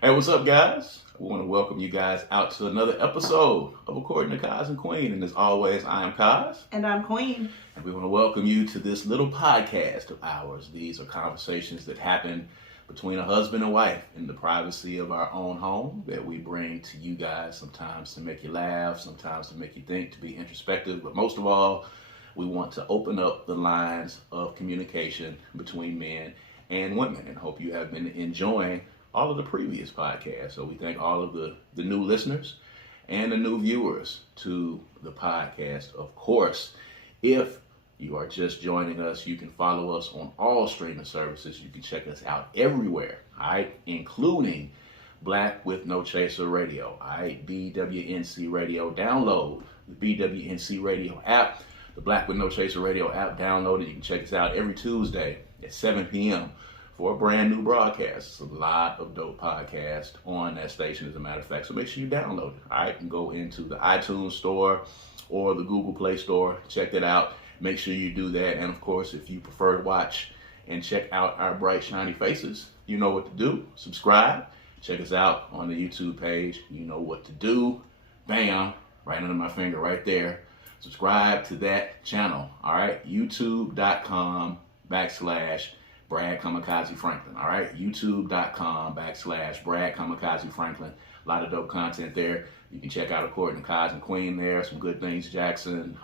Hey, what's up, guys? We want to welcome you guys out to another episode of According to Kaz and Queen. And as always, I am Kaz. And I'm Queen. And we want to welcome you to this little podcast of ours. These are conversations that happen between a husband and wife in the privacy of our own home that we bring to you guys, sometimes to make you laugh, sometimes to make you think, to be introspective. But most of all, we want to open up the lines of communication between men and women, and hope you have been enjoying all of the previous podcasts. So we thank all of the new listeners and the new viewers to the podcast. Of course, if you are just joining us, you can follow us on all streaming services. You can check us out everywhere, all right, including Black with No Chaser Radio, all right, BWNC Radio. Download the BWNC Radio app, the Black with No Chaser Radio app. Download it. You can check us out every Tuesday at 7 p.m. for a brand new broadcast. It's a lot of dope podcasts on that station, as a matter of fact. So make sure you download it. All right, you can go into the iTunes store or the Google Play Store. Check that out. Make sure you do that. And of course, if you prefer to watch and check out our bright, shiny faces, you know what to do. Subscribe. Check us out on the YouTube page. You know what to do. Bam, right under my finger right there. Subscribe to that channel. All right, youtube.com/Brad Kamikaze Franklin. All right, youtube.com/Brad Kamikaze Franklin. A lot of dope content there. You can check out According to Kaz and Queen there. Some good things, Jackson.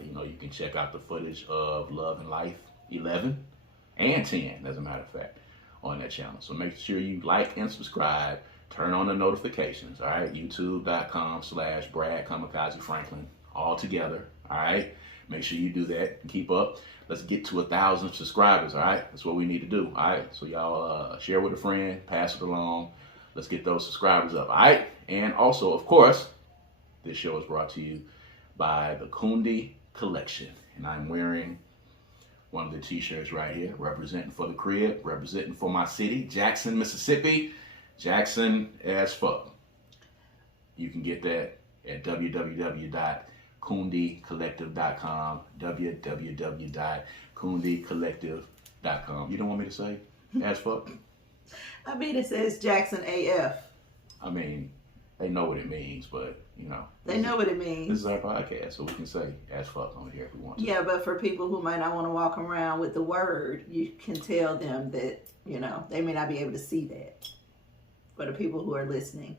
You can check out the footage of Love and Life 11 and 10, as a matter of fact, on that channel. So make sure you like and subscribe. Turn on the notifications. All right, youtube.com/Brad Kamikaze Franklin. All together. All right, make sure you do that and keep up. Let's get to 1,000 subscribers. All right, that's what we need to do. All right, so y'all share with a friend, pass it along. Let's get those subscribers up. All right, and also, of course, this show is brought to you by the Corny Collection, and I'm wearing one of the t-shirts right here, representing for the crib, representing for my city, Jackson, Mississippi. Jackson as fuck. You can get that at www.kundicollective.com, www.kundicollective.com. You don't want me to say as fuck? I mean, it says Jackson AF. I mean, they know what it means, but, you know. They know what it means. This is our podcast, so we can say as fuck on here if we want to. Yeah, but for people who might not want to walk around with the word, you can tell them that, they may not be able to see that. For the people who are listening.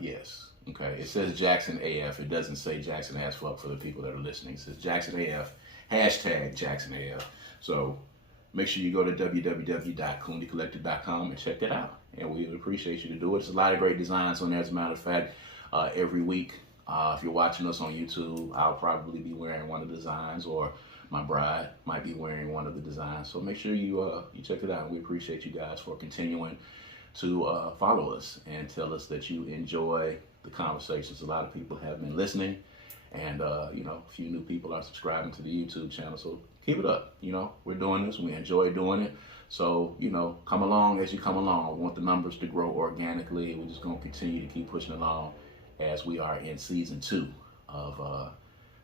Yes. Okay. It says Jackson AF. It doesn't say Jackson as fuck for the people that are listening. It says Jackson AF, hashtag Jackson AF. So make sure you go to www.kundicollective.com and check that out. And we would appreciate you to do it. There's a lot of great designs on there. As a matter of fact, every week, if you're watching us on YouTube, I'll probably be wearing one of the designs, or my bride might be wearing one of the designs. So make sure you check it out. We appreciate you guys for continuing to follow us and tell us that you enjoy the conversations. A lot of people have been listening, and a few new people are subscribing to the YouTube channel. So keep it up. We're doing this. We enjoy doing it. So, come along as you come along. We want the numbers to grow organically. We're just going to continue to keep pushing along as we are in season 2 of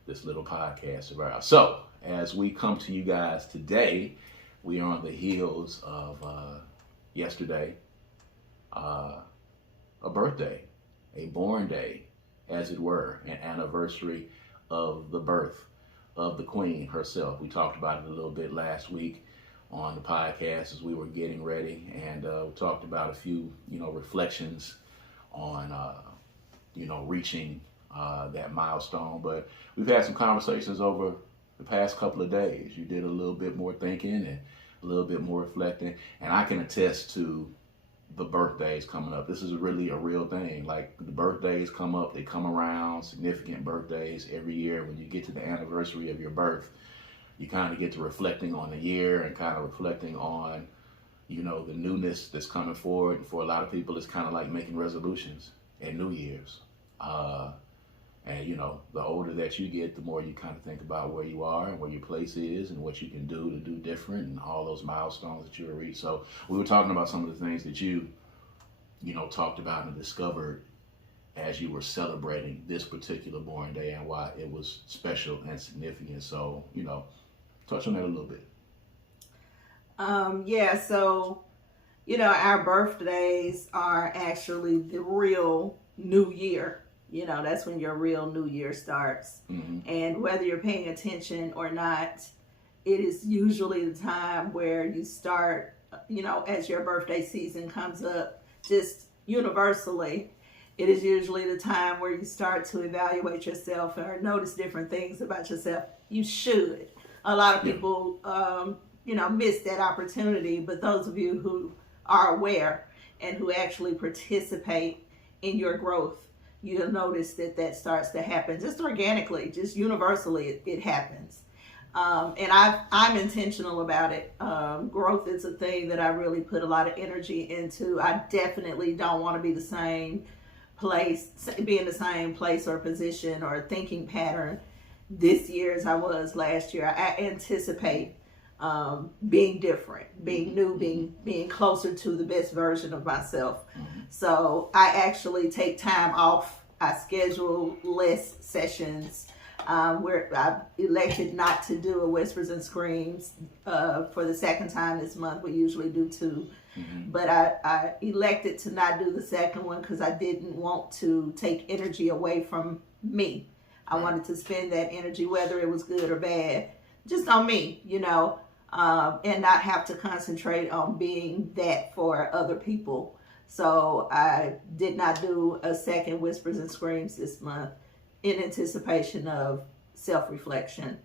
this little podcast of ours. So as we come to you guys today, we are on the heels of yesterday, a birthday, a born day, as it were, an anniversary of the birth of the Queen herself. We talked about it a little bit last week on the podcast as we were getting ready, and we talked about a few, reflections on, reaching that milestone. But we've had some conversations over the past couple of days. You did a little bit more thinking and a little bit more reflecting, and I can attest to the birthdays coming up. This is really a real thing. Like, the birthdays come up, they come around, significant birthdays every year. When you get to the anniversary of your birth, you kind of get to reflecting on the year and kind of reflecting on, the newness that's coming forward. And for a lot of people, it's kind of like making resolutions at New Year's. The older that you get, the more you kind of think about where you are and where your place is and what you can do to do different and all those milestones that you'll reach. So we were talking about some of the things that you talked about and discovered as you were celebrating this particular born day and why it was special and significant. So, touch on that a little bit. So our birthdays are actually the real new year. That's when your real new year starts. And whether you're paying attention or not, it is usually the time where you start, as your birthday season comes up, just universally, it is usually the time where you start to evaluate yourself or notice different things about yourself. You should. A lot of people, miss that opportunity, but those of you who are aware and who actually participate in your growth, you'll notice that starts to happen just organically, just universally. It happens. And I'm intentional about it. Growth is a thing that I really put a lot of energy into. I definitely don't want to be in the same place or position or thinking pattern this year as I was last year. I anticipate being different, being new, being closer to the best version of myself. So I actually take time off. I schedule less sessions. Where I've elected not to do a Whispers and Screams for the second time this month. We usually do 2. But I elected to not do the second one because I didn't want to take energy away from me. I wanted to spend that energy, whether it was good or bad, just on me, and not have to concentrate on being that for other people. So I did not do a second Whispers and Screams this month in anticipation of self-reflection.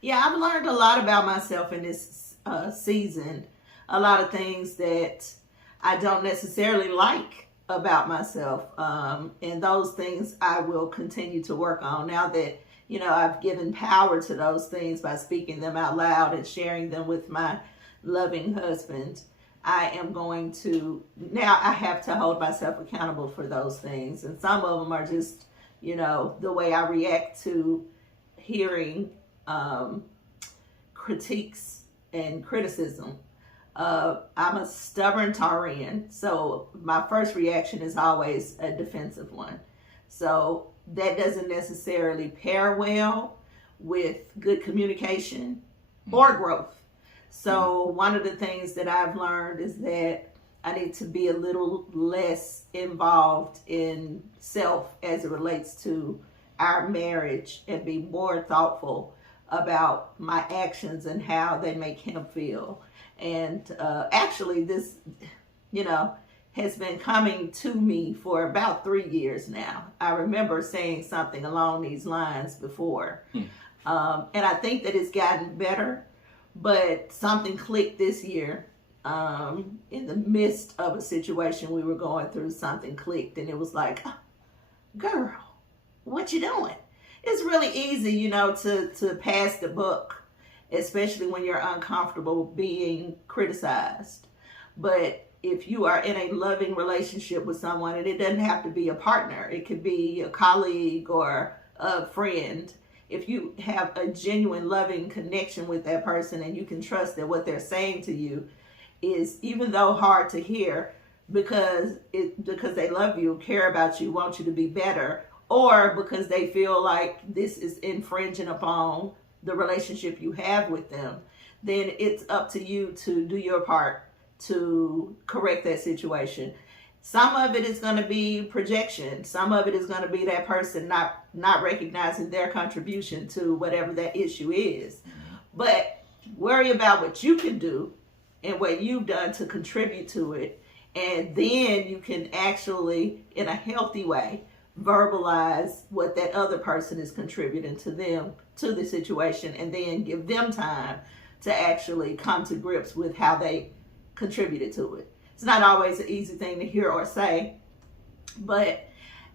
Yeah, I've learned a lot about myself in this season. A lot of things that I don't necessarily like about myself. And those things I will continue to work on now that, I've given power to those things by speaking them out loud and sharing them with my loving husband. I am going to, now I have to hold myself accountable for those things. And some of them are just, the way I react to hearing critiques and criticism. I'm a stubborn Taurian, so my first reaction is always a defensive one. So that doesn't necessarily pair well with good communication or growth. So one of the things that I've learned is that I need to be a little less involved in self as it relates to our marriage and be more thoughtful about my actions and how they make him feel. And actually this, has been coming to me for about 3 years now. I remember saying something along these lines before. And I think that it's gotten better, but something clicked this year. In the midst of a situation we were going through, something clicked and it was like, oh, girl, what you doing? It's really easy, to pass the buck, especially when you're uncomfortable being criticized. But if you are in a loving relationship with someone, and it doesn't have to be a partner, it could be a colleague or a friend. If you have a genuine loving connection with that person and you can trust that what they're saying to you is, even though hard to hear, because they love you, care about you, want you to be better, or because they feel like this is infringing upon the relationship you have with them, then it's up to you to do your part to correct that situation. Some of it is going to be projection. Some of it is going to be that person not recognizing their contribution to whatever that issue is. But worry about what you can do and what you've done to contribute to it. And then you can actually, in a healthy way, verbalize what that other person is contributing to them, to the situation, and then give them time to actually come to grips with how they contributed to it. It's not always an easy thing to hear or say, but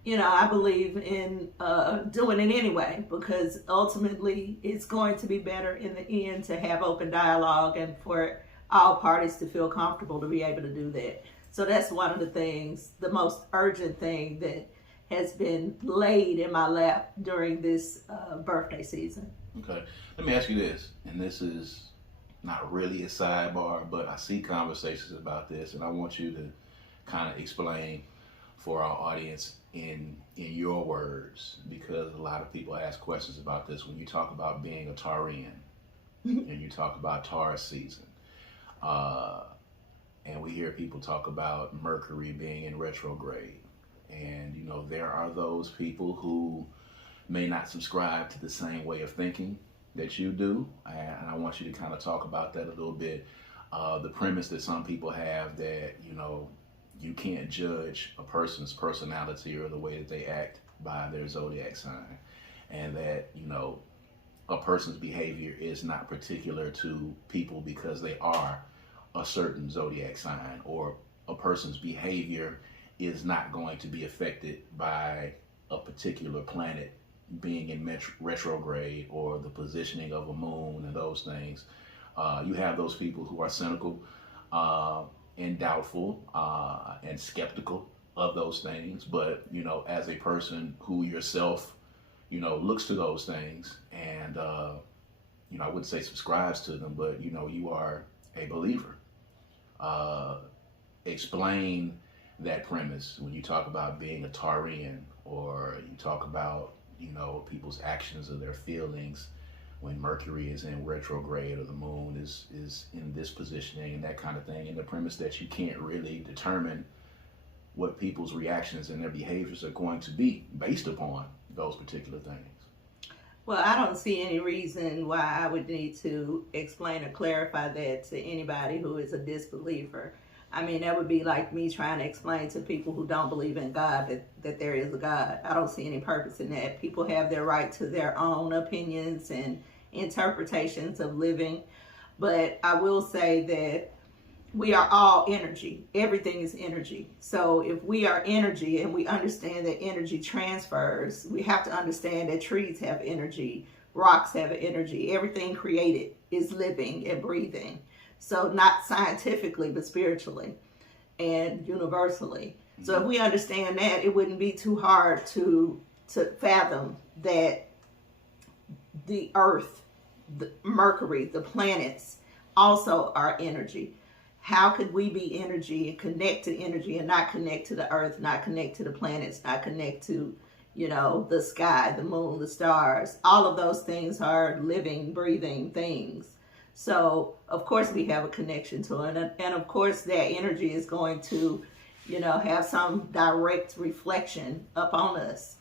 I believe in doing it anyway, because ultimately it's going to be better in the end to have open dialogue and for all parties to feel comfortable to be able to do that. So that's one of the things, the most urgent thing that has been laid in my lap during this birthday season. Okay, let me ask you this, and this is not really a sidebar, but I see conversations about this, and I want you to kind of explain for our audience in your words, because a lot of people ask questions about this. When you talk about being a Taurian and you talk about Taurus season, and we hear people talk about Mercury being in retrograde. And, you know, there are those people who may not subscribe to the same way of thinking that you do. And I want you to kind of talk about that a little bit. The premise that some people have that, you know, you can't judge a person's personality or the way that they act by their zodiac sign. And that, you know, a person's behavior is not particular to people because they are a certain zodiac sign, or a person's behavior is not going to be affected by a particular planet being in retrograde or the positioning of a moon and those things. You have those people who are cynical and doubtful and skeptical of those things. But, you know, as a person who yourself, you know, looks to those things and, you know, I wouldn't say subscribes to them, but, you know, you are a believer. Explain that premise when you talk about being a Taurian, or you talk about, you know, people's actions or their feelings when Mercury is in retrograde or the moon is in this positioning and that kind of thing, and the premise that you can't really determine what people's reactions and their behaviors are going to be based upon those particular things. Well, I don't see any reason why I would need to explain or clarify that to anybody who is a disbeliever. I mean, that would be like me trying to explain to people who don't believe in God that there is a God. I don't see any purpose in that. People have their right to their own opinions and interpretations of living. But I will say that we are all energy. Everything is energy. So if we are energy and we understand that energy transfers, we have to understand that trees have energy, rocks have energy. Everything created is living and breathing. So not scientifically, but spiritually and universally. So if we understand that, it wouldn't be too hard to fathom that the earth, the Mercury, the planets also are energy. How could we be energy and connect to energy and not connect to the earth, not connect to the planets, not connect to, you know, the sky, the moon, the stars? All of those things are living, breathing things. So, of course, we have a connection to it. And of course, that energy is going to, you know, have some direct reflection upon us,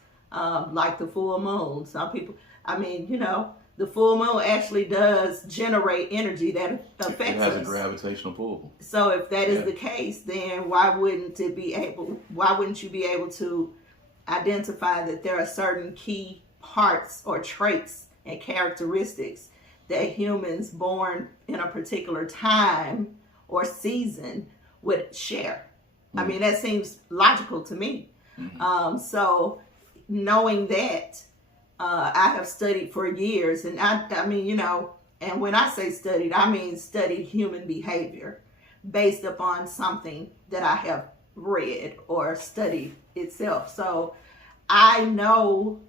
like the full moon. Some people, I mean, you know, the full moon actually does generate energy that affects us. It has a gravitational pull. So if that is the case, then why wouldn't you be able to identify that there are certain key parts or traits and characteristics that humans born in a particular time or season would share? I mean, that seems logical to me. So knowing that, I have studied for years, and I mean, you know, and when I say studied, I mean studied human behavior based upon something that I have read or studied itself. So I know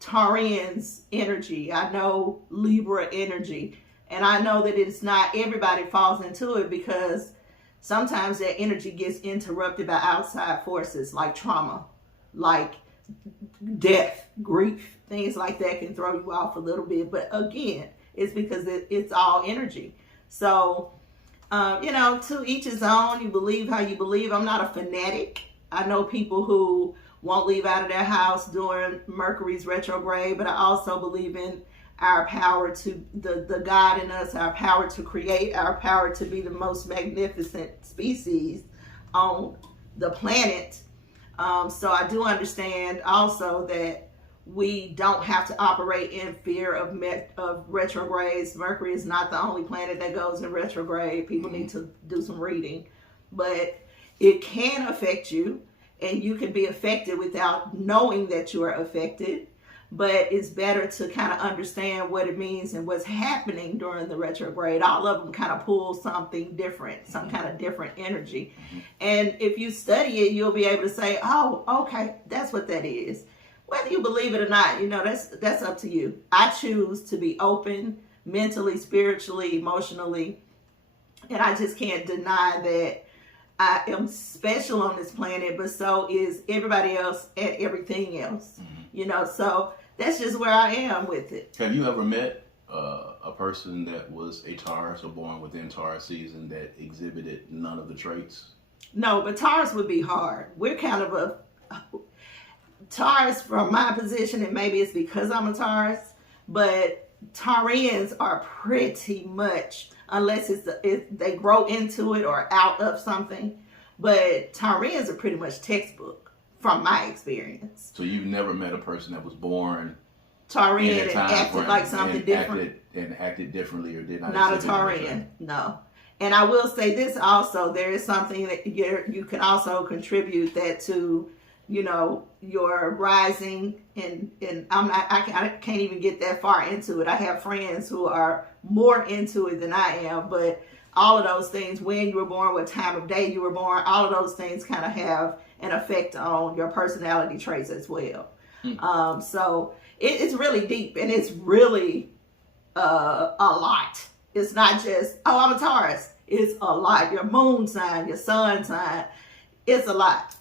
Taurian's energy, I know Libra energy, and I know that it's not everybody falls into it, because sometimes that energy gets interrupted by outside forces like trauma, like death, grief, things like that can throw you off a little bit. But again, it's because it's all energy. So, you know, to each his own. You believe how you believe. I'm not a fanatic. I know people who won't leave out of their house during Mercury's retrograde, but I also believe in our power to, the God in us, our power to create, our power to be the most magnificent species on the planet. So I do understand also that we don't have to operate in fear of retrogrades. Mercury is not the only planet that goes in retrograde. People need to do some reading. But it can affect you, and you can be affected without knowing that you are affected. But it's better to kind of understand what it means and what's happening during the retrograde. All of them kind of pull something different, some kind of different energy. And if you study it, you'll be able to say, oh, okay, that's what that is. Whether you believe it or not, you know, that's up to you. I choose to be open mentally, spiritually, emotionally. And I just can't deny that I am special on this planet, but so is everybody else and everything else. You know, so that's just where I am with it. Have you ever met a a person that was a Taurus or born within Taurus season that exhibited none of the traits? No, but Taurus would be hard. We're kind of a Taurus from my position, and maybe it's because I'm a Taurus, but Taurians are pretty much, unless they grow into it or out of something, but Taurians are pretty much textbook from my experience. So you've never met a person that was born Taurian and acted like something different? Acted differently or did not? Not a Taurian, no. And I will say this also, there is something that you can also contribute that to, you know, your rising, and I can't even get that far into it. I have friends who are more into it than I am, but all of those things, when you were born, what time of day you were born, all of those things kind of have an effect on your personality traits as well. So it's really deep, and it's really a lot. It's not just, oh, I'm a Taurus. It's a lot. Your moon sign, your sun sign, it's a lot.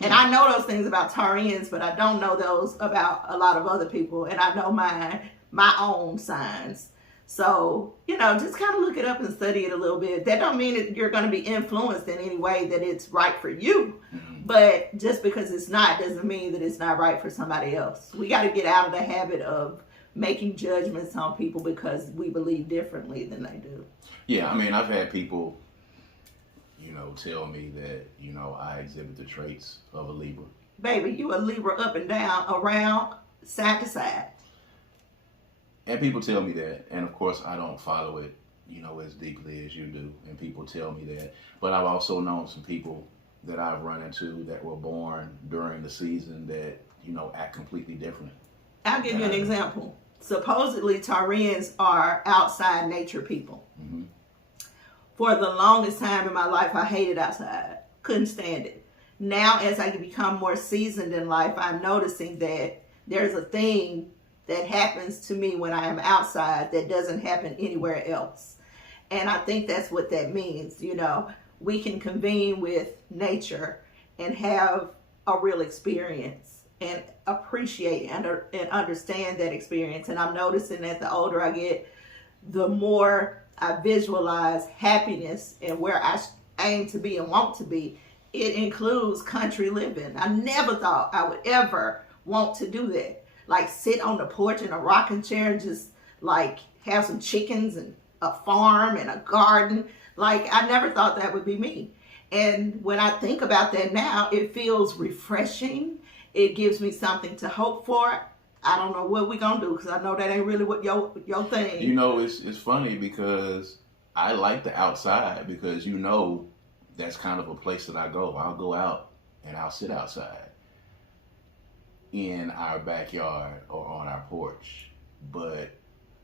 And I know those things about Taurians, but I don't know those about a lot of other people. And I know my own signs. So, you know, just kind of look it up and study it a little bit. That don't mean that you're going to be influenced in any way that it's right for you. But just because it's not doesn't mean that it's not right for somebody else. We got to get out of the habit of making judgments on people because we believe differently than they do. Yeah, I mean, I've had people, you know, tell me that, you know, I exhibit the traits of a Libra. Baby, you a Libra up and down, around, side to side. And people tell me that. And of course, I don't follow it, you know, as deeply as you do. And people tell me that. But I've also known some people that I've run into that were born during the season that, you know, act completely different. I'll give you an example. Supposedly, Taurians are outside nature people. Mm-hmm. For the longest time in my life, I hated outside. Couldn't stand it. Now, as I become more seasoned in life, I'm noticing that there's a thing that happens to me when I am outside that doesn't happen anywhere else. And I think that's what that means. You know, we can convene with nature and have a real experience and appreciate and understand that experience. And I'm noticing that the older I get, the more I visualize happiness and where I aim to be and want to be. It includes country living. I never thought I would ever want to do that. Like sit on the porch in a rocking chair and just like have some chickens and a farm and a garden. Like I never thought that would be me. And when I think about that now, it feels refreshing. It gives me something to hope for. I don't know what we're going to do because I know that ain't really what your thing. You know, it's funny because I like the outside because, you know, that's kind of a place that I go. I'll go out and I'll sit outside in our backyard or on our porch. But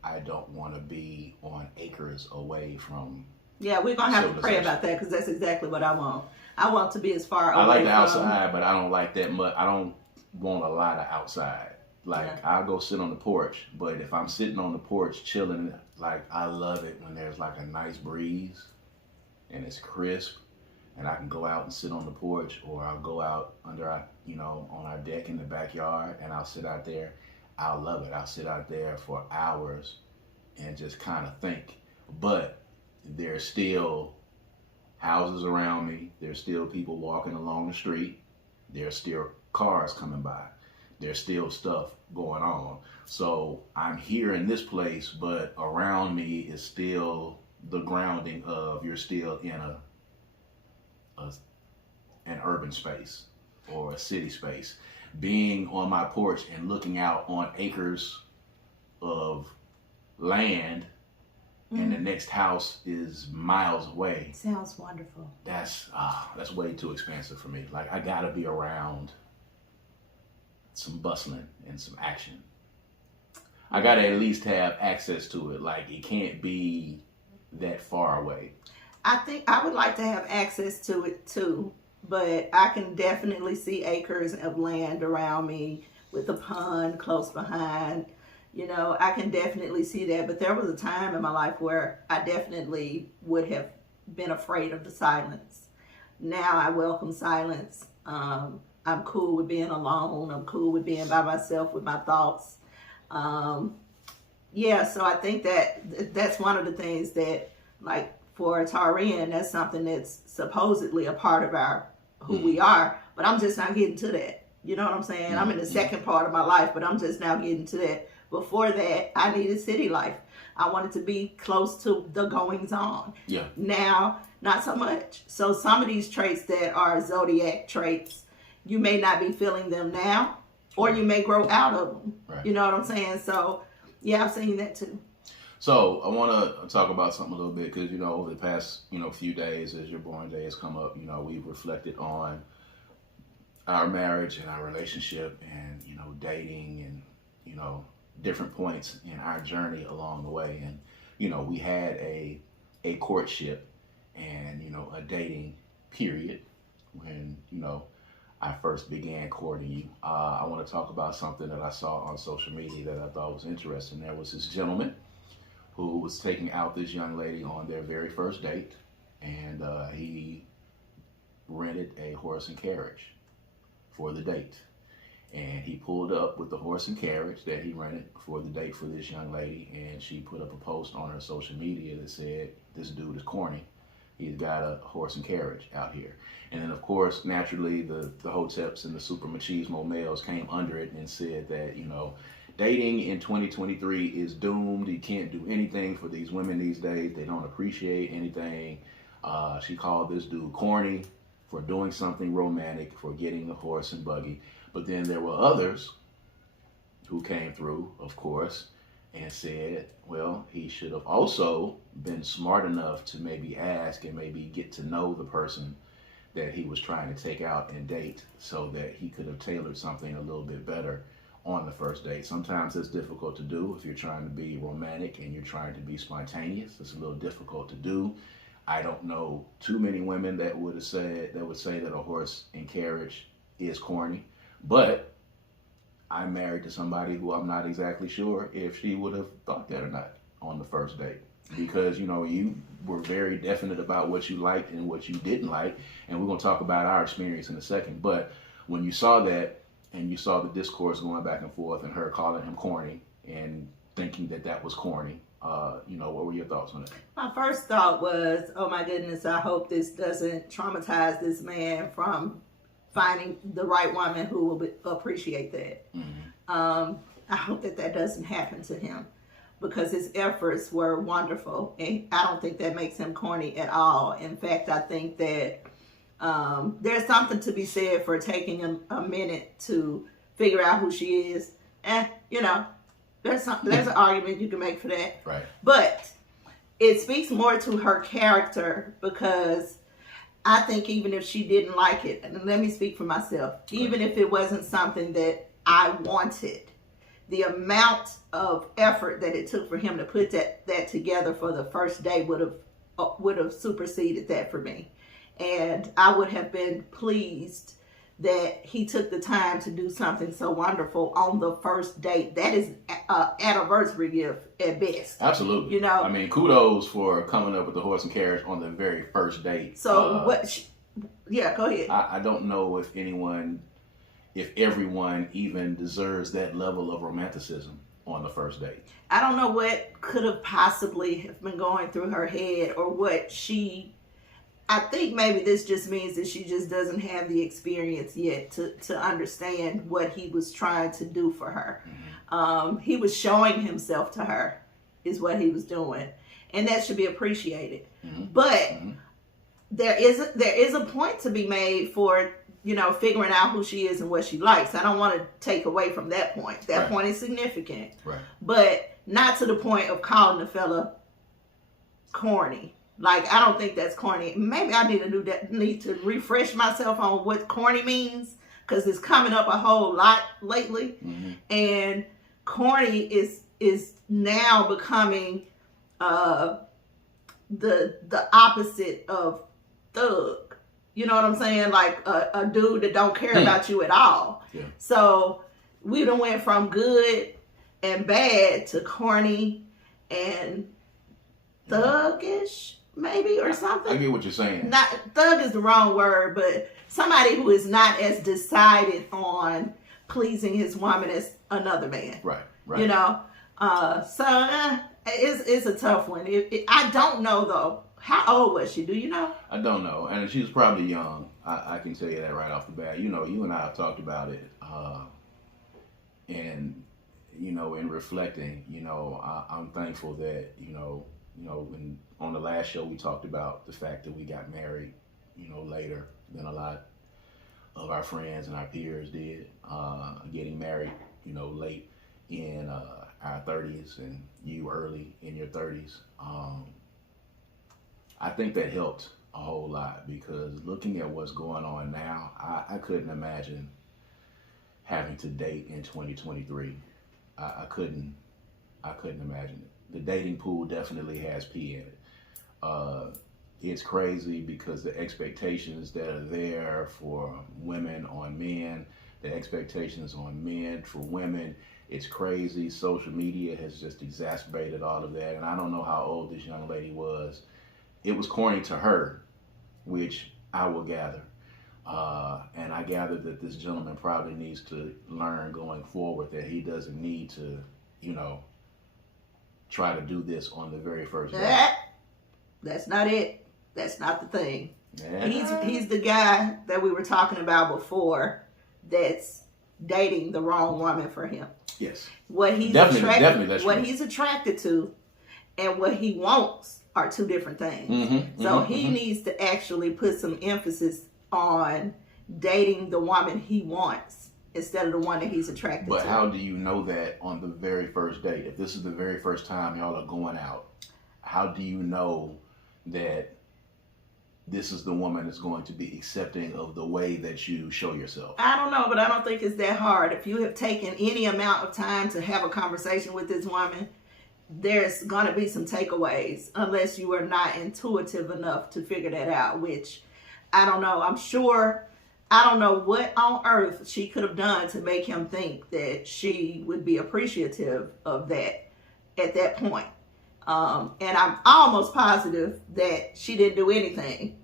I don't want to be on acres away from. Yeah, we're going to have to pray about that because that's exactly what I want. I want to be as far away I like from. the outside, but I don't like that much. I don't want a lot of outside. Like, Yeah. I'll go sit on the porch, but if I'm sitting on the porch chilling, like, I love it when there's like a nice breeze and it's crisp and I can go out and sit on the porch, or I'll go out under our, you know, on our deck in the backyard and I'll sit out there. I'll love it. I'll sit out there for hours and just kind of think. But there's still houses around me. There's still people walking along the street. There's still cars coming by. There's still stuff going on. So I'm here in this place, but around me is still the grounding of you're still in an urban space or a city space. Being on my porch and looking out on acres of land and the next house is miles away. Sounds wonderful. That's way too expensive for me. Like, I gotta be around some bustling and some action. I gotta at least have access to it. Like, it can't be that far away. I think I would like to have access to it too, but I can definitely see acres of land around me with a pond close behind. You know, I can definitely see that, but there was a time in my life where I definitely would have been afraid of the silence. Now I welcome silence. I'm cool with being alone. I'm cool with being by myself with my thoughts. Yeah, so I think that's one of the things that, like, for a Taurian, that's something that's supposedly a part of our who we are, but I'm just not getting to that. You know what I'm saying? I'm in the second part of my life, but I'm just now getting to that. Before that, I needed city life. I wanted to be close to the goings on. Yeah. Now, not so much. So some of these traits that are zodiac traits, you may not be feeling them now, or you may grow out of them. Right. You know what I'm saying? So, yeah, I've seen that too. So I want to talk about something a little bit because, over the past, few days as your born day has come up, we've reflected on our marriage and our relationship and, dating and, different points in our journey along the way. And, we had a courtship and, a dating period when, I first began courting you. I want to talk about something that I saw on social media that I thought was interesting. There was this gentleman who was taking out this young lady on their very first date, and he rented a horse and carriage for the date. And he pulled up with the horse and carriage that he rented for the date for this young lady, and she put up a post on her social media that said, "This dude is corny. He's got a horse and carriage out here." And then, of course, naturally, the hoteps and the super machismo males came under it and said that, dating in 2023 is doomed. You can't do anything for these women these days. They don't appreciate anything. She called this dude corny for doing something romantic, for getting the horse and buggy. But then there were others who came through, of course, and said, well, he should have also been smart enough to maybe ask and maybe get to know the person that he was trying to take out and date so that he could have tailored something a little bit better on the first date. Sometimes it's difficult to do if you're trying to be romantic and you're trying to be spontaneous. It's a little difficult to do. I don't know too many women that would say that a horse and carriage is corny, but I'm married to somebody who I'm not exactly sure if she would have thought that or not on the first date. Because, you were very definite about what you liked and what you didn't like. And we're going to talk about our experience in a second. But when you saw that and you saw the discourse going back and forth and her calling him corny and thinking that that was corny, what were your thoughts on it? My first thought was, oh my goodness, I hope this doesn't traumatize this man from finding the right woman who will appreciate that. Mm-hmm. I hope that doesn't happen to him, because his efforts were wonderful, and I don't think that makes him corny at all. In fact, I think that there's something to be said for taking a minute to figure out who she is. There's an argument you can make for that. Right. But it speaks more to her character, because I think even if she didn't like it, and let me speak for myself, even if it wasn't something that I wanted, the amount of effort that it took for him to put that together for the first day would have superseded that for me. And I would have been pleased that he took the time to do something so wonderful on the first date. That is an anniversary gift at best. Absolutely. I mean, kudos for coming up with the horse and carriage on the very first date. So yeah, go ahead. I don't know if everyone even deserves that level of romanticism on the first date. I don't know what could have possibly have been going through her head, or what I think maybe this just means that she just doesn't have the experience yet to understand what he was trying to do for her. Mm-hmm. He was showing himself to her, is what he was doing, and that should be appreciated. Mm-hmm. But there is a point to be made for figuring out who she is and what she likes. I don't want to take away from that point. That point is significant, right? But not to the point of calling the fella corny. Like, I don't think that's corny. Maybe I need to refresh myself on what corny means, because it's coming up a whole lot lately. Mm-hmm. And corny is now becoming the opposite of thug. You know what I'm saying? Like a dude that don't care about you at all. Yeah. So we done went from good and bad to corny and thuggish, maybe, or something. I get what you're saying. Not thug is the wrong word, but somebody who is not as decided on pleasing his woman as another man. Right. It's a tough one. I don't know though. How old was she? Do you know? I don't know, and she was probably young. I can tell you that right off the bat. You know, you and I have talked about it, and you know, in reflecting, you know, I'm thankful that when on the last show we talked about the fact that we got married, you know, later than a lot of our friends and our peers did, getting married, you know, late in our 30s and you early in your 30s. I think that helped a whole lot because looking at what's going on now, I couldn't imagine having to date in 2023. I couldn't imagine it. The dating pool definitely has pee in it. It's crazy because the expectations that are there for women on men, the expectations on men for women, it's crazy. Social media has just exacerbated all of that. And I don't know how old this young lady was. It was corny to her, which I will gather. And I gather that this gentleman probably needs to learn going forward that he doesn't need to, you know, try to do this on the very first day. That's not it. That's not the thing. Yeah. He's the guy that we were talking about before that's dating the wrong woman for him. Yes. What he's definitely that's what true. he's attracted to and what he wants are two different things. So he needs to actually put some emphasis on dating the woman he wants instead of the one that he's attracted to. But how do you know that on the very first date? If this is the very first time y'all are going out, how do you know that this is the woman that's going to be accepting of the way that you show yourself? I don't know, but I don't think it's that hard. If you have taken any amount of time to have a conversation with this woman, there's going to be some takeaways unless you are not intuitive enough to figure that out, which I don't know. I'm sure, I don't know what on earth she could have done to make him think that she would be appreciative of that at that point. And I'm almost positive that she didn't do anything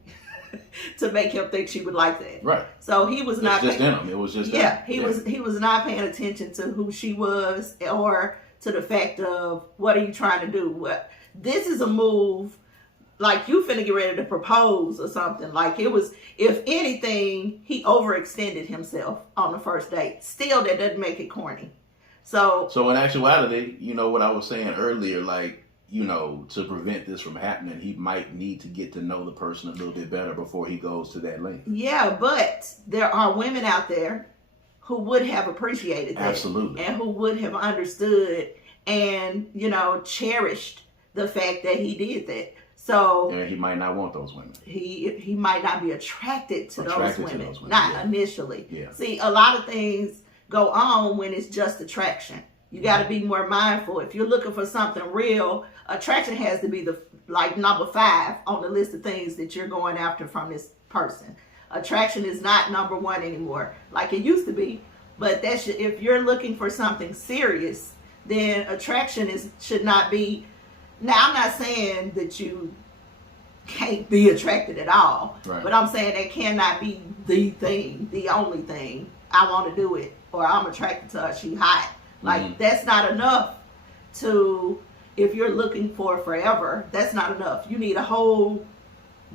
to make him think she would like that. Right. So he was not just in him. It was just yeah. He was not paying attention to who she was or to the fact of what are you trying to do. What this is a move like you finna get ready to propose or something. Like it was. If anything, he overextended himself on the first date. Still, that doesn't make it corny. So in actuality, you know what I was saying earlier, like, you know, to prevent this from happening, he might need to get to know the person a little bit better before he goes to that length. Yeah, but there are women out there who would have appreciated that. Absolutely. And who would have understood and, you know, cherished the fact that he did that. So yeah, he might not want those women. He might not be attracted to those women. Not yeah. Initially. Yeah. See, a lot of things go on when it's just attraction. You got to be more mindful. If you're looking for something real, attraction has to be the number 5 on the list of things that you're going after from this person. Attraction is not number 1 anymore, like it used to be. But if you're looking for something serious, then attraction should not be. Now, I'm not saying that you can't be attracted at all, right. But I'm saying that cannot be the thing, the only thing. I want to do it, or I'm attracted to her. She hot. Like that's not enough to. If you're looking for forever, that's not enough. You need a whole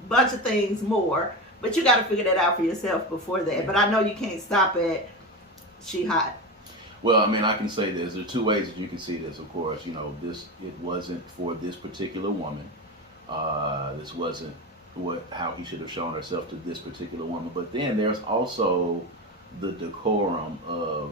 bunch of things more, but you got to figure that out for yourself before that. But I know you can't stop at she hot. Well, I mean, I can say this. There are 2 ways that you can see this, of course. You know, it wasn't for this particular woman. This wasn't how he should have shown herself to this particular woman. But then there's also the decorum of,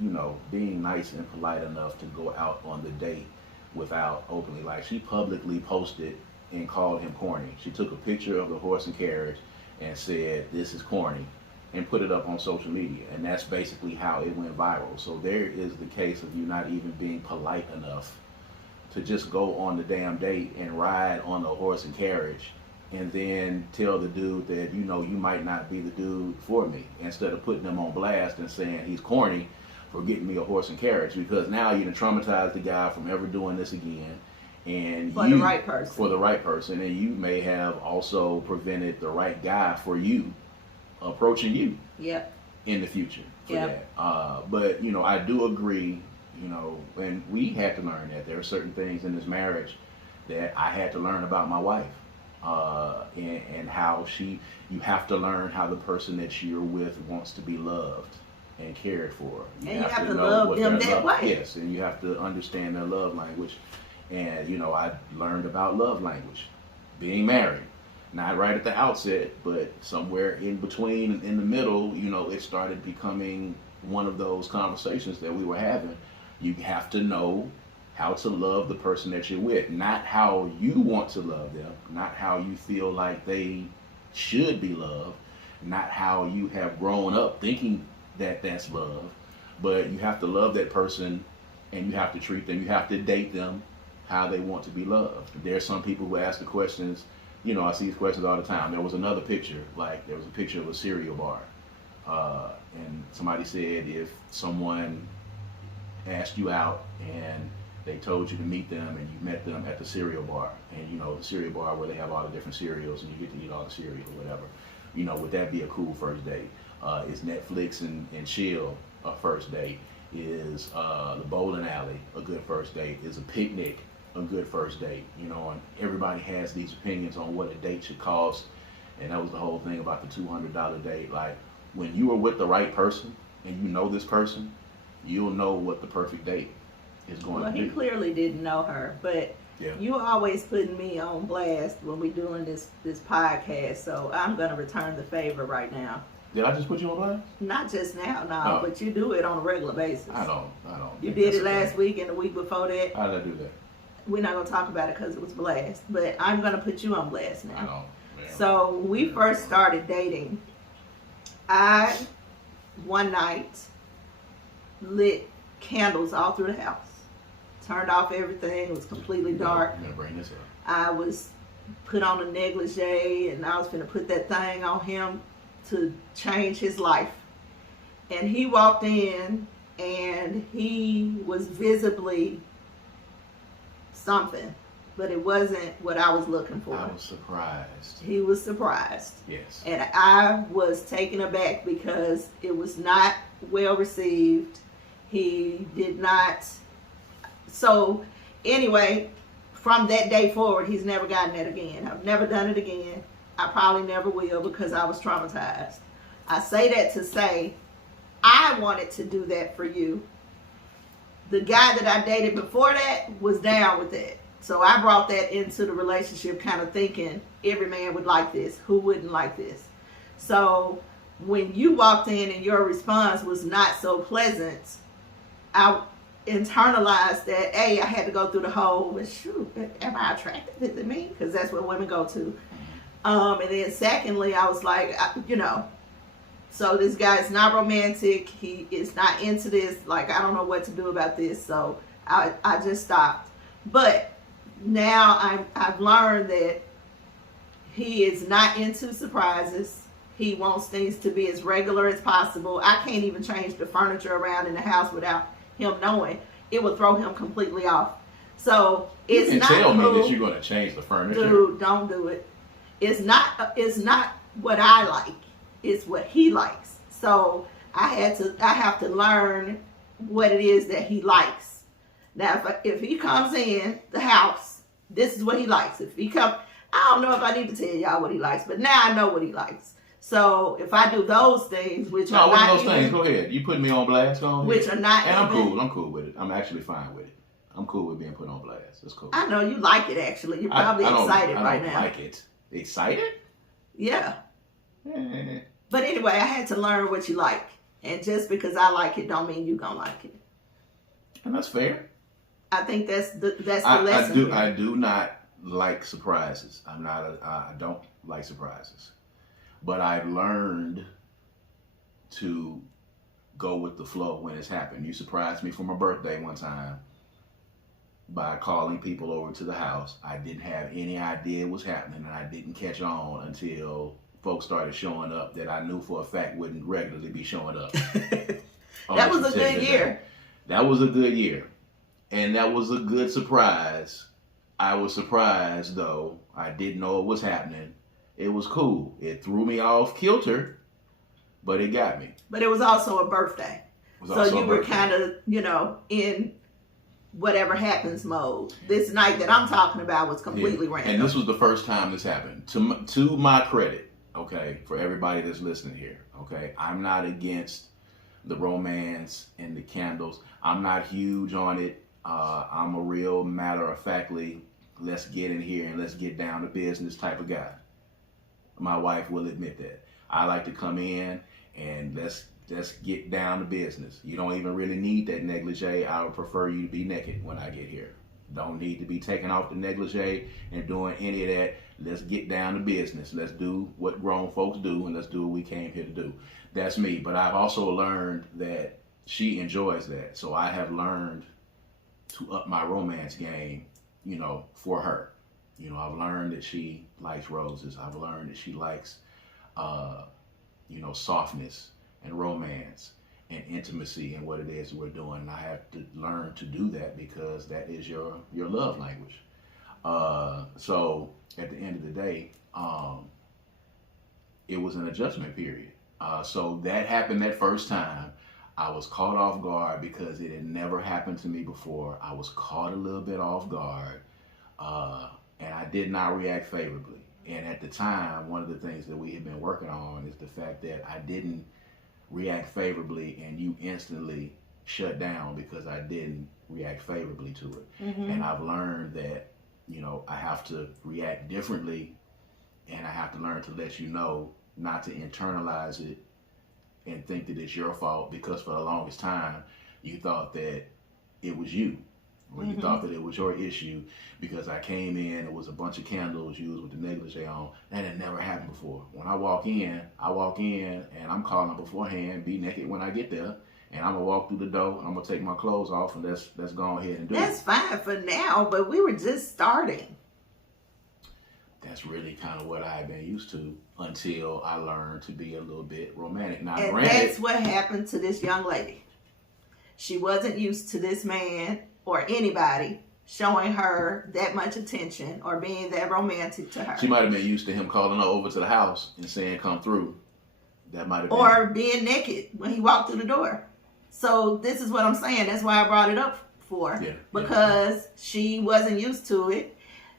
you know, being nice and polite enough to go out on the date without openly. Like, she publicly posted and called him corny. She took a picture of the horse and carriage and said, "This is corny," and put it up on social media. And that's basically how it went viral. So there is the case of you not even being polite enough to just go on the damn date and ride on the horse and carriage and then tell the dude that, you know, you might not be the dude for me, instead of putting him on blast and saying he's corny for getting me a horse and carriage, because now you're going to traumatize the guy from ever doing this again. And for the right person. For the right person. And you may have also prevented the right guy for you approaching you yep. in the future for yep. that. But, you know, I do agree, You know, and we had to learn that there are certain things in this marriage that I had to learn about my wife, and how you have to learn how the person that you're with wants to be loved and cared for. You have to love them that way. Yes, and you have to understand their love language. And, you know, I learned about love language, being married. Not right at the outset, but somewhere in between, in the middle, you know, it started becoming one of those conversations that we were having. You have to know how to love the person that you're with, not how you want to love them, not how you feel like they should be loved, not how you have grown up thinking that that's love, but you have to love that person, and you have to treat them, you have to date them how they want to be loved. There's some people who ask the questions, you know, I see these questions all the time. There was another picture, like there was a picture of a cereal bar, and somebody said if someone asked you out and they told you to meet them and you met them at the cereal bar, and you know, the cereal bar where they have all the different cereals and you get to eat all the cereal or whatever, you know, would that be a cool first date? Is Netflix and chill a first date? Is the bowling alley a good first date? Is a picnic a good first date? You know, and everybody has these opinions on what a date should cost, and that was the whole thing about the $200 date. Like, when you are with the right person and you know this person, you'll know what the perfect date is going to be. Well, he clearly didn't know her, but yeah, you always putting me on blast when we doing this podcast, so I'm going to return the favor right now. Did I just put you on blast? Not just now, no, but you do it on a regular basis. I don't. You did it last week and the week before that. How did I do that? We're not going to talk about it because it was blast, but I'm going to put you on blast now. I don't. Man. So when we first started dating, one night, lit candles all through the house. Turned off everything. It was completely dark. I'm going to bring this up. I was put on a negligee, and I was going to put that thing on him to change his life. And he walked in, and he was visibly something, but it wasn't what I was looking for. I was surprised. He was surprised. Yes. And I was taken aback because it was not well received. He did not. So anyway, from that day forward, he's never gotten that again. I've never done it again. I probably never will because I was traumatized. I say that to say, I wanted to do that for you. The guy that I dated before that was down with that. So I brought that into the relationship, kind of thinking every man would like this. Who wouldn't like this? So when you walked in and your response was not so pleasant, I internalized that, A, I had to go through the whole, shoot, am I attractive? Is it me? Because that's what women go to. And then secondly, I was like, you know, so this guy is not romantic. He is not into this. Like, I don't know what to do about this. So I just stopped. But now I've learned that he is not into surprises. He wants things to be as regular as possible. I can't even change the furniture around in the house without him knowing. It would throw him completely off. So it's not tell cool. me that you're going to change the furniture. Dude, don't do it. It's not what I like. It's what he likes. So I have to learn what it is that he likes. Now, if he comes in the house, this is what he likes. If he come, I don't know if I need to tell y'all what he likes, but now I know what he likes. So if I do those things, which are not those things, go ahead. You put me on blast, go ahead. Which are not and I'm cool with it. I'm actually fine with it. I'm cool with being put on blast. That's cool. I know you like it, actually. You're probably excited right now. I don't like it. Excited? Yeah. But anyway, I had to learn what you like. And just because I like it don't mean you're going to like it. And that's fair. I think that's the lesson. I do not like surprises. I don't like surprises. But I've learned to go with the flow when it's happened. You surprised me for my birthday one time by calling people over to the house. I didn't have any idea what was happening, and I didn't catch on until folks started showing up that I knew for a fact wouldn't regularly be showing up. That was a good year. That was a good year. And that was a good surprise. I was surprised, though. I didn't know it was happening. It was cool. It threw me off kilter, but it got me. But it was also a birthday. Was So also you were hurtful. kind of, in whatever happens mode. This night that I'm talking about was completely random. And this was the first time this happened. To my credit, okay, for everybody that's listening here, okay, I'm not against the romance and the candles. I'm not huge on it. I'm a real matter-of-factly, let's get in here and let's get down to business type of guy. My wife will admit that. I like to come in and let's get down to business. You don't even really need that negligee. I would prefer you to be naked when I get here. Don't need to be taking off the negligee and doing any of that. Let's get down to business. Let's do what grown folks do, and let's do what we came here to do. That's me. But I've also learned that she enjoys that. So I have learned to up my romance game, for her. I've learned that she likes roses. I've learned that she likes, softness and romance and intimacy and what it is we're doing. And I have to learn to do that because that is your love language. So at the end of the day, it was an adjustment period. So that happened that first time. I was caught off guard because it had never happened to me before. I was caught a little bit off guard, and I did not react favorably. And at the time, one of the things that we had been working on is the fact that I didn't react favorably and you instantly shut down because I didn't react favorably to it. Mm-hmm. And I've learned that, I have to react differently, and I have to learn to let you know not to internalize it and think that it's your fault, because for the longest time you thought that it was you, or you thought that it was your issue because I came in, it was a bunch of candles used with the negligee on. That had never happened before. When I walk in and I'm calling beforehand, be naked when I get there, and I'm gonna walk through the door, I'm gonna take my clothes off, and let's go ahead and do it. That's fine for now, but we were just starting. That's really kind of what I had been used to until I learned to be a little bit romantic. Now, And granted, that's what happened to this young lady. She wasn't used to this man or anybody showing her that much attention or being that romantic to her. she might have been used to him calling her over to the house and saying, "Come through." That might have been. Or being naked when he walked through the door. So this is what I'm saying. That's why I brought it up for. Yeah, because she wasn't used to it.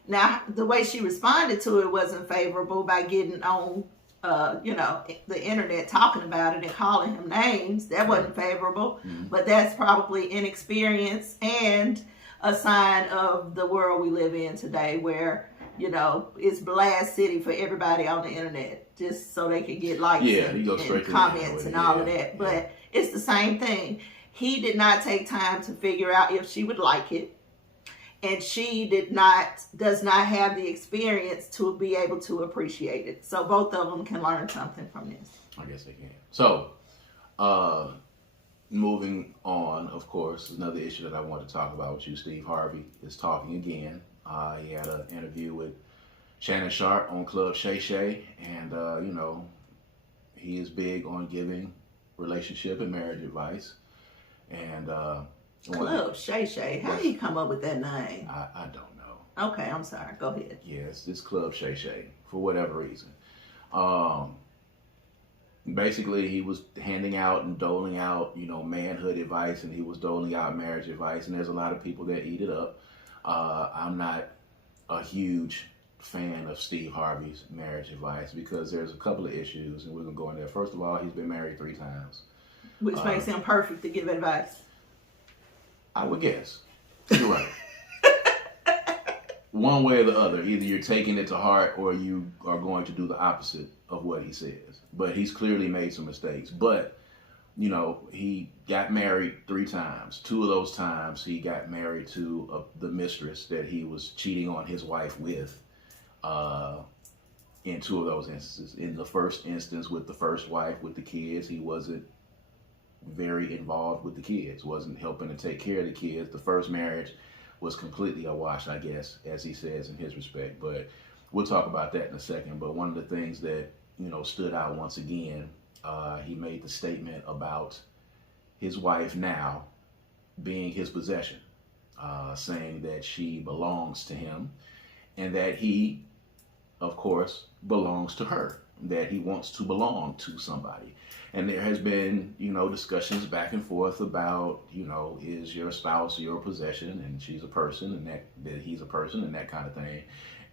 Now, the way she responded to it wasn't favorable by getting on, the internet talking about it and calling him names. That wasn't favorable. Mm-hmm. But that's probably inexperience and a sign of the world we live in today where, it's blast city for everybody on the internet just so they can get likes and comments and all of that. But it's the same thing. He did not take time to figure out if she would like it. And she does not have the experience to be able to appreciate it. So both of them can learn something from this. I guess they can. So, moving on, of course, another issue that I want to talk about with you. Steve Harvey is talking again. He had an interview with Shannon Sharp on Club Shay Shay. And, he is big on giving relationship and marriage advice. And, Club Shay Shay. How did he come up with that name? I don't know. Okay, I'm sorry. Go ahead. Yes, this Club Shay Shay, for whatever reason. Basically, he was handing out and doling out, manhood advice, and he was doling out marriage advice, and there's a lot of people that eat it up. I'm not a huge fan of Steve Harvey's marriage advice because there's a couple of issues, and we're going to go in there. First of all, he's been married 3 times. Which makes him perfect to give advice. I would guess. You're right. One way or the other, either you're taking it to heart or you are going to do the opposite of what he says. But he's clearly made some mistakes. But, he got married 3 times. 2 of those times he got married to the mistress that he was cheating on his wife with. In 2 of those instances. In the first instance with the first wife, with the kids, he wasn't very involved with the kids, wasn't helping to take care of the kids. The first marriage was completely a wash, I guess, as he says in his respect. But we'll talk about that in a second. But one of the things that, stood out once again, he made the statement about his wife now being his possession, saying that she belongs to him and that he, of course, belongs to her. that he wants to belong to somebody. And there has been, discussions back and forth about, is your spouse your possession and she's a person and that he's a person and that kind of thing.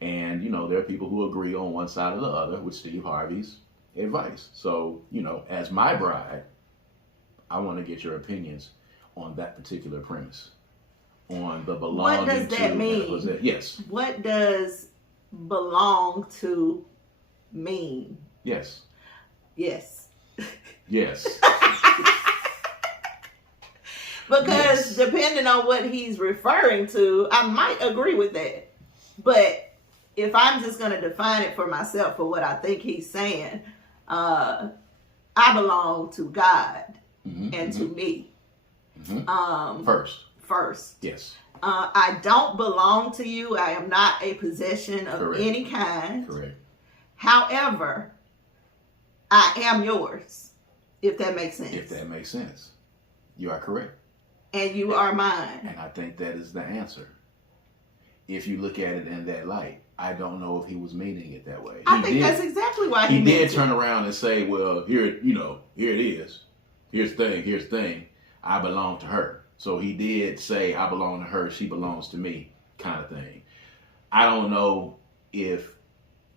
And, there are people who agree on one side or the other with Steve Harvey's advice. So, as my bride, I want to get your opinions on that particular premise. On the belonging to. What does that mean? Yes. What does belong to mean? Yes. Yes. Yes. Because depending on what he's referring to, I might agree with that. But if I'm just going to define it for myself for what I think he's saying, I belong to God and to me. First. Yes. I don't belong to you. I am not a possession of any kind. Correct. However, I am yours, if that makes sense. If that makes sense. You are correct. And you are mine. And I think that is the answer. If you look at it in that light, I don't know if he was meaning it that way. I think that's exactly why he did turn around and say, well, here it is. Here's the thing. I belong to her. So he did say, I belong to her, she belongs to me, kind of thing. I don't know if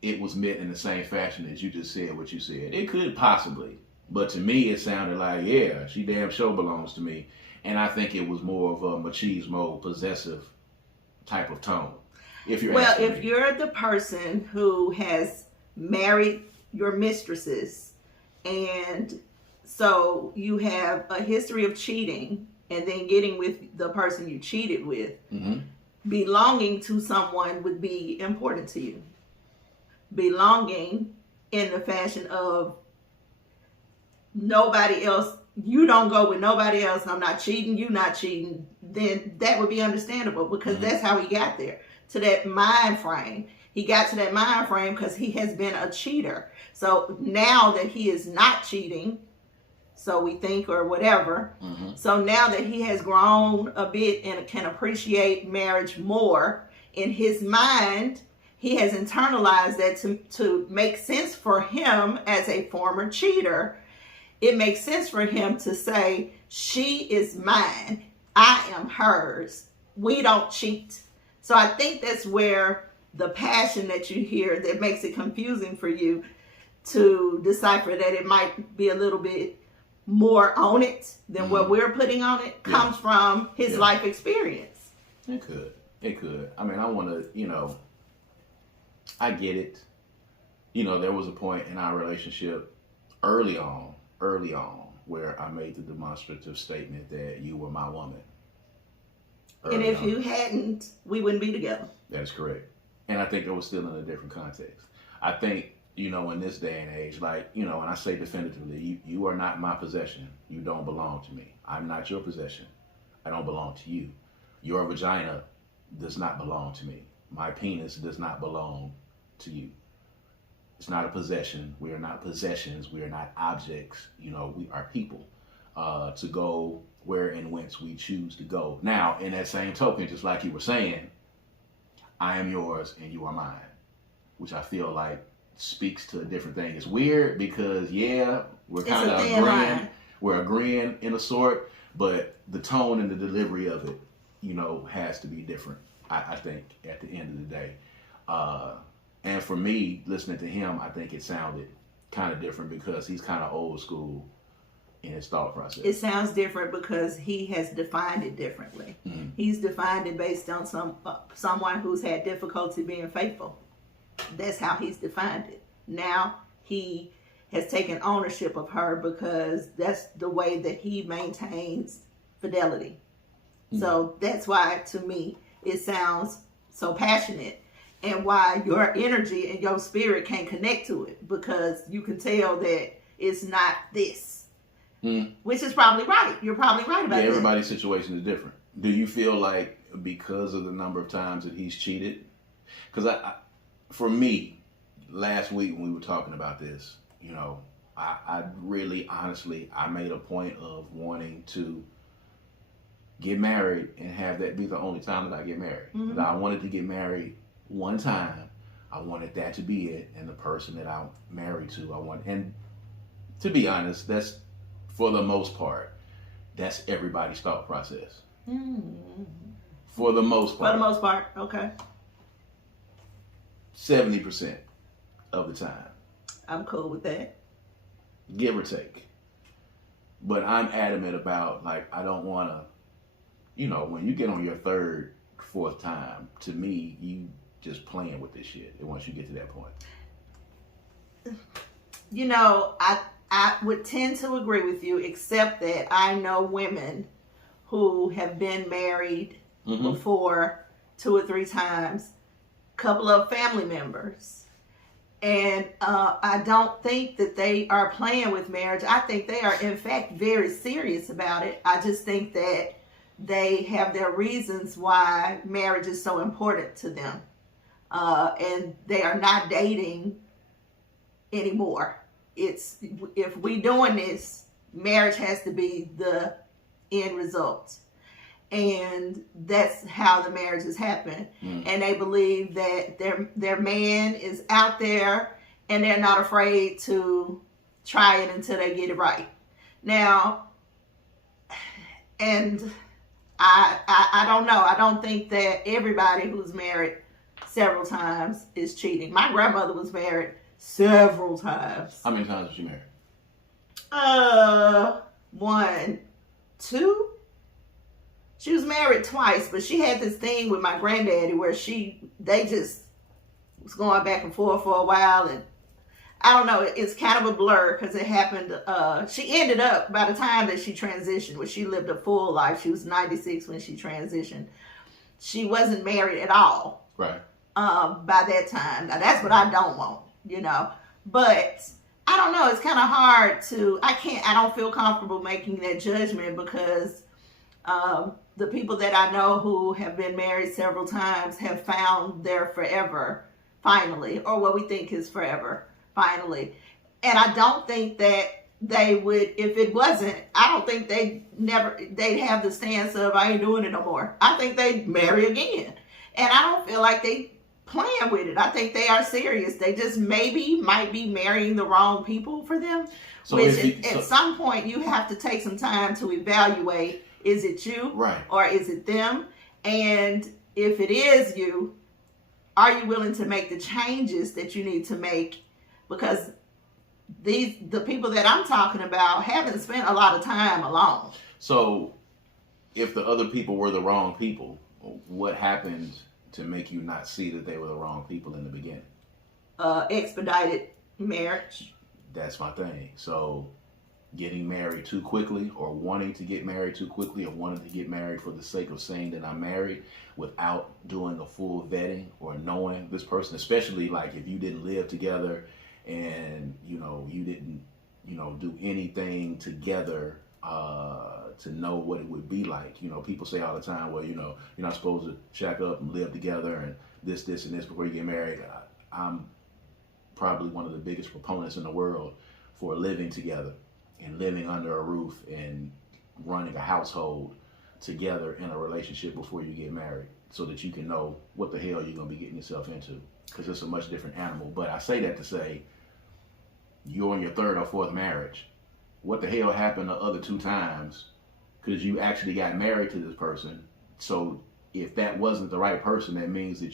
it was meant in the same fashion as you just said what you said. It could possibly. But to me, it sounded like, yeah, she damn sure belongs to me. And I think it was more of a machismo, possessive type of tone. If you're the person who has married your mistresses, and so you have a history of cheating, and then getting with the person you cheated with, belonging to someone would be important to you. Belonging in the fashion of nobody else, you don't go with nobody else, I'm not cheating, you not cheating, then that would be understandable because that's how he got there, to that mind frame. He got to that mind frame because he has been a cheater. So now that he is not cheating, so we think, or whatever. So now that he has grown a bit and can appreciate marriage more, in his mind, he has internalized that to make sense for him as a former cheater. It makes sense for him to say, she is mine, I am hers, we don't cheat. So I think that's where the passion that you hear that makes it confusing for you to decipher that it might be a little bit more on it than what we're putting on it comes from his life experience. It could. I mean, I want to, I get it. There was a point in our relationship early on, where I made the demonstrative statement that you were my woman. And if you hadn't, we wouldn't be together. That's correct. And I think that was still in a different context. I think, in this day and age, like, and I say definitively, you are not my possession. You don't belong to me. I'm not your possession. I don't belong to you. Your vagina does not belong to me. My penis does not belong to you. It's not a possession. We are not possessions. We are not objects. We are people to go where and whence we choose to go. Now, in that same token, just like you were saying, I am yours and you are mine, which I feel like speaks to a different thing. It's weird because, we're kind of agreeing. We're agreeing in a sort, but the tone and the delivery of it, has to be different, I think, at the end of the day. And for me, listening to him, I think it sounded kind of different because he's kind of old school in his thought process. It sounds different because he has defined it differently. He's defined it based on someone who's had difficulty being faithful. That's how he's defined it. Now he has taken ownership of her because that's the way that he maintains fidelity. So that's why, to me, it sounds so passionate, and why your energy and your spirit can't connect to it, because you can tell that it's not this. Which is probably right. You're probably right about that. Everybody's situation is different. Do you feel like because of the number of times that he's cheated? Because for me, last week when we were talking about this, I really, honestly, I made a point of wanting to get married and have that be the only time that I get married. I wanted to get married one time I wanted that to be it, and the person that I'm married to, and to be honest, that's for the most part, that's everybody's thought process. For the most part. For the most part, okay. 70% of the time. I'm cool with that. Give or take. But I'm adamant about, like, I don't want to, when you get on your third, fourth time, to me, you just playing with this shit once you get to that point. I would tend to agree with you, except that I know women who have been married before 2 or 3 times, couple of family members. And I don't think that they are playing with marriage. I think they are, in fact, very serious about it. I just think that they have their reasons why marriage is so important to them. And they are not dating anymore. If we doing this, marriage has to be the end result. And that's how the marriages happen. And they believe that their man is out there and they're not afraid to try it until they get it right. Now, and I don't know. I don't think that everybody who's married several times is cheating. My grandmother was married several times. How many times was she married? 1, 2. She was married twice, but she had this thing with my granddaddy where they just was going back and forth for a while, and I don't know, it's kind of a blur because it happened, she ended up, by the time that she transitioned, when she lived a full life, she was 96 when she transitioned, she wasn't married at all. Right. By that time. Now that's what I don't want, but I don't know, it's kind of hard I don't feel comfortable making that judgment because the people that I know who have been married several times have found their forever finally, or what we think is forever finally. And I don't think that they would, if it wasn't, I don't think they'd have the stance of, I ain't doing it no more. I think they'd marry again. And I don't feel like they playing with it. I think they are serious. They just might be marrying the wrong people for them. So at some point you have to take some time to evaluate, is it you? Right. Or is it them? And if it is you, are you willing to make the changes that you need to make? Because the people that I'm talking about haven't spent a lot of time alone. So if the other people were the wrong people, what happened to make you not see that they were the wrong people in the beginning? Expedited marriage. That's my thing. So getting married too quickly, or wanting to get married too quickly, or wanting to get married for the sake of saying that I'm married without doing a full vetting or knowing this person, especially like if you didn't live together and you didn't do anything together to know what it would be like. People say all the time, well, you're not supposed to shack up and live together and this and this before you get married. I'm probably one of the biggest proponents in the world for living together and living under a roof and running a household together in a relationship before you get married, so that you can know what the hell you're going to be getting yourself into, because it's a much different animal. But I say that to say, you're in your third or fourth marriage. What the hell happened the other 2 times? Because you actually got married to this person. So if that wasn't the right person, that means that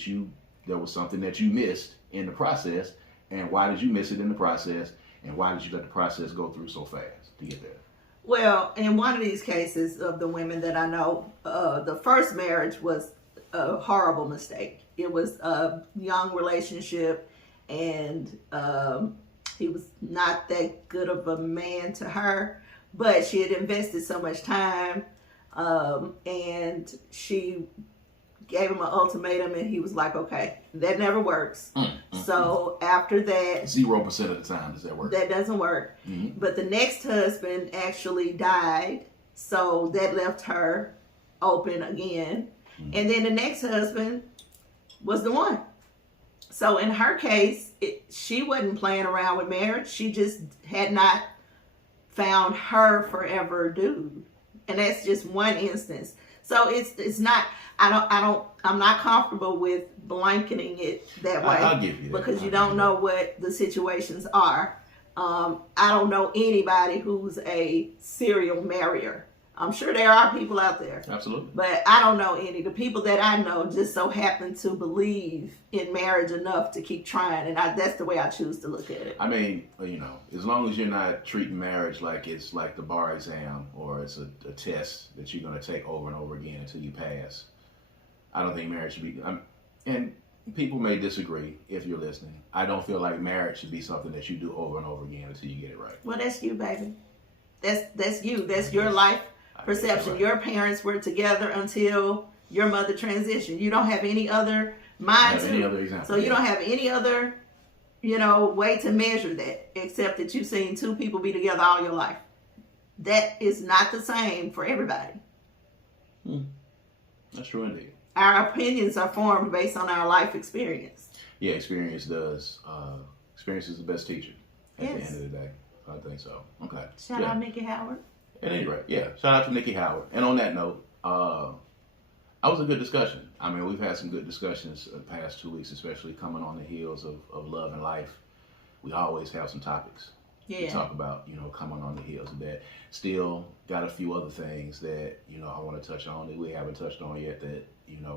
there was something that you missed in the process. And why did you miss it in the process? And why did you let the process go through so fast to get there? Well, in one of these cases of the women that I know, the first marriage was a horrible mistake. It was a young relationship, and he was not that good of a man to her, but she had invested so much time, and she gave him an ultimatum, and he was like, okay, that never works. So after that, 0% of the time does that work. That doesn't work. But the next husband actually died, so that left her open again. And then the next husband was the one. So in her case, she wasn't playing around with marriage. She just had not found her forever dude. And that's just one instance. So it's not. I'm not comfortable with blanketing it that way. I'll give you that. Because you don't know what the situations are. I don't know anybody who's a serial marrier. I'm sure there are people out there. Absolutely. But I don't know any. The people that I know just so happen to believe in marriage enough to keep trying. And that's the way I choose to look at it. I mean, as long as you're not treating marriage like it's like the bar exam or it's a test that you're going to take over and over again until you pass, I don't think marriage should be. And people may disagree if you're listening. I don't feel like marriage should be something that you do over and over again until you get it right. Well, that's you, baby. That's you. That's your life perception. Right. Your parents were together until your mother transitioned. You don't have any other mind to. Any other example. So you don't have any other, way to measure that except that you've seen two people be together all your life. That is not the same for everybody. That's true indeed. Our opinions are formed based on our life experience. Yeah, experience does. Experience is the best teacher at the end of the day. I think so. Okay. Shout out Nikki Howard. At any rate, yeah. Shout out to Nikki Howard. And on that note, that was a good discussion. I mean, we've had some good discussions the past 2 weeks, especially coming on the heels of love and life. We always have some topics to talk about, coming on the heels of that. Still got a few other things that, I want to touch on that we haven't touched on yet that,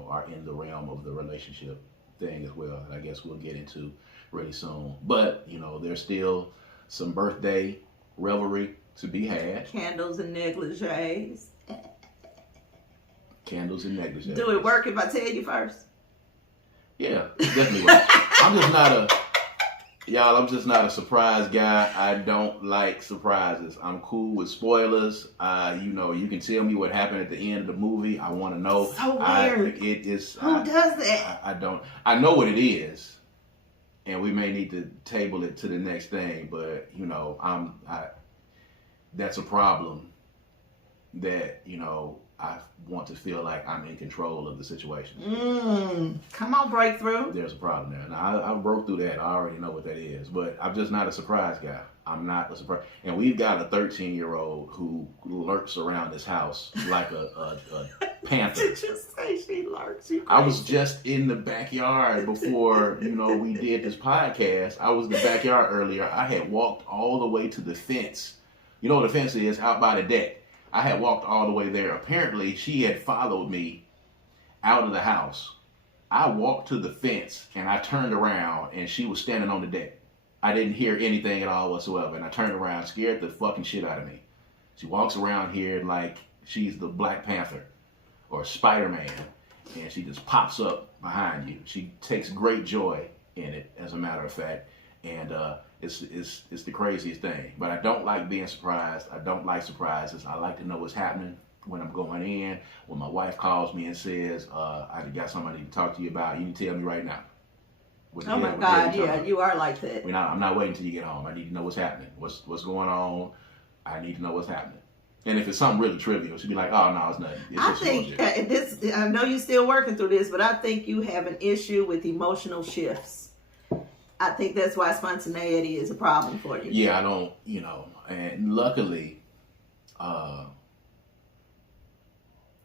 are in the realm of the relationship thing as well. And I guess we'll get into really soon. But, there's still some birthday revelry to be had. Candles and negligees. Candles and negligees. Do it work if I tell you first? Yeah, it definitely works. I'm just not a surprise guy. I don't like surprises. I'm cool with spoilers. You can tell me what happened at the end of the movie. I want to know. So weird. Who does that? I don't. I know what it is, and we may need to table it to the next thing. But that's a problem that I want to feel like I'm in control of the situation. Come on, breakthrough. There's a problem there. Now, I broke through that. I already know what that is. But I'm just not a surprise guy. I'm not a surprise. And we've got a 13-year-old who lurks around this house like a panther. Did you say she lurks? I was just in the backyard before, we did this podcast. I was in the backyard earlier. I had walked all the way to the fence. You know what the fence is? Out by the deck. I had walked all the way there. Apparently, she had followed me out of the house. I walked to the fence, and I turned around, and she was standing on the deck. I didn't hear anything at all whatsoever, and I turned around, scared the fucking shit out of me. She walks around here like she's the Black Panther or Spider-Man, and she just pops up behind you. She takes great joy in it, as a matter of fact, and it's the craziest thing. But I don't like being surprised. I don't like surprises. I like to know what's happening when I'm going in. When my wife calls me and says, I got something I need to talk to you about, you can tell me right now. Oh my God, yeah, you are like that. I'm not waiting until you get home. I need to know what's happening. What's going on? I need to know what's happening. And if it's something really trivial, she'll be like, oh, no, it's nothing. It's I think, I know you're still working through this, but I think you have an issue with emotional shifts. I think that's why spontaneity is a problem for you. Yeah, I don't, and luckily,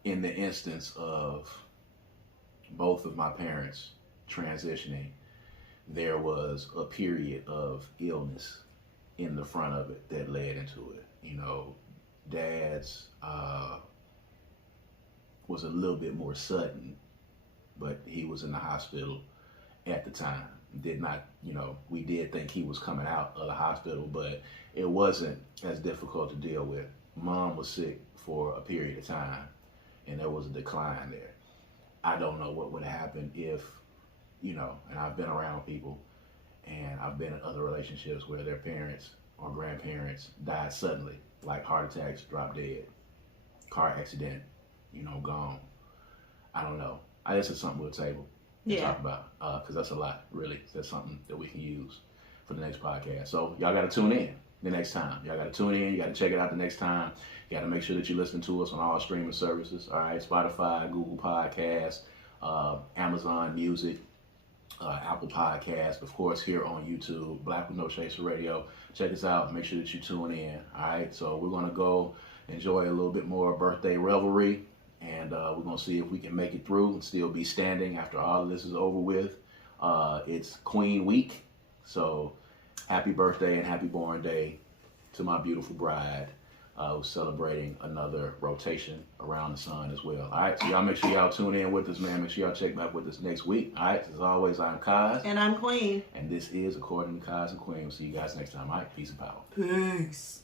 in the instance of both of my parents transitioning, there was a period of illness in the front of it that led into it. Dad's was a little bit more sudden, but he was in the hospital at the time. Did not, we did think he was coming out of the hospital, but it wasn't as difficult to deal with. Mom was sick for a period of time, and there was a decline there. I don't know what would have happened if, and I've been around people, and I've been in other relationships where their parents or grandparents died suddenly, like heart attacks, drop dead, car accident, gone. I don't know. This is something we'll table. Talk about, because that's a lot, really. That's something that we can use for the next podcast. So y'all got to tune in the next time. Y'all got to tune in. You got to check it out the next time. You got to make sure that you listen to us on all streaming services. All right, Spotify, Google Podcasts, Amazon Music, Apple Podcasts, of course, here on YouTube, Black with No Chaser Radio. Check us out. Make sure that you tune in. All right, so we're going to go enjoy a little bit more birthday revelry. and we're going to see if we can make it through and still be standing after all of this is over with. It's Queen Week, so happy birthday and happy born day to my beautiful bride, who's celebrating another rotation around the sun as well. All right, so y'all make sure y'all tune in with us, man. Make sure y'all check back with us next week. All right, as always, I'm Kaz. And I'm Queen. And this is According to Kaz and Queen. We'll see you guys next time. All right, peace and power. Peace.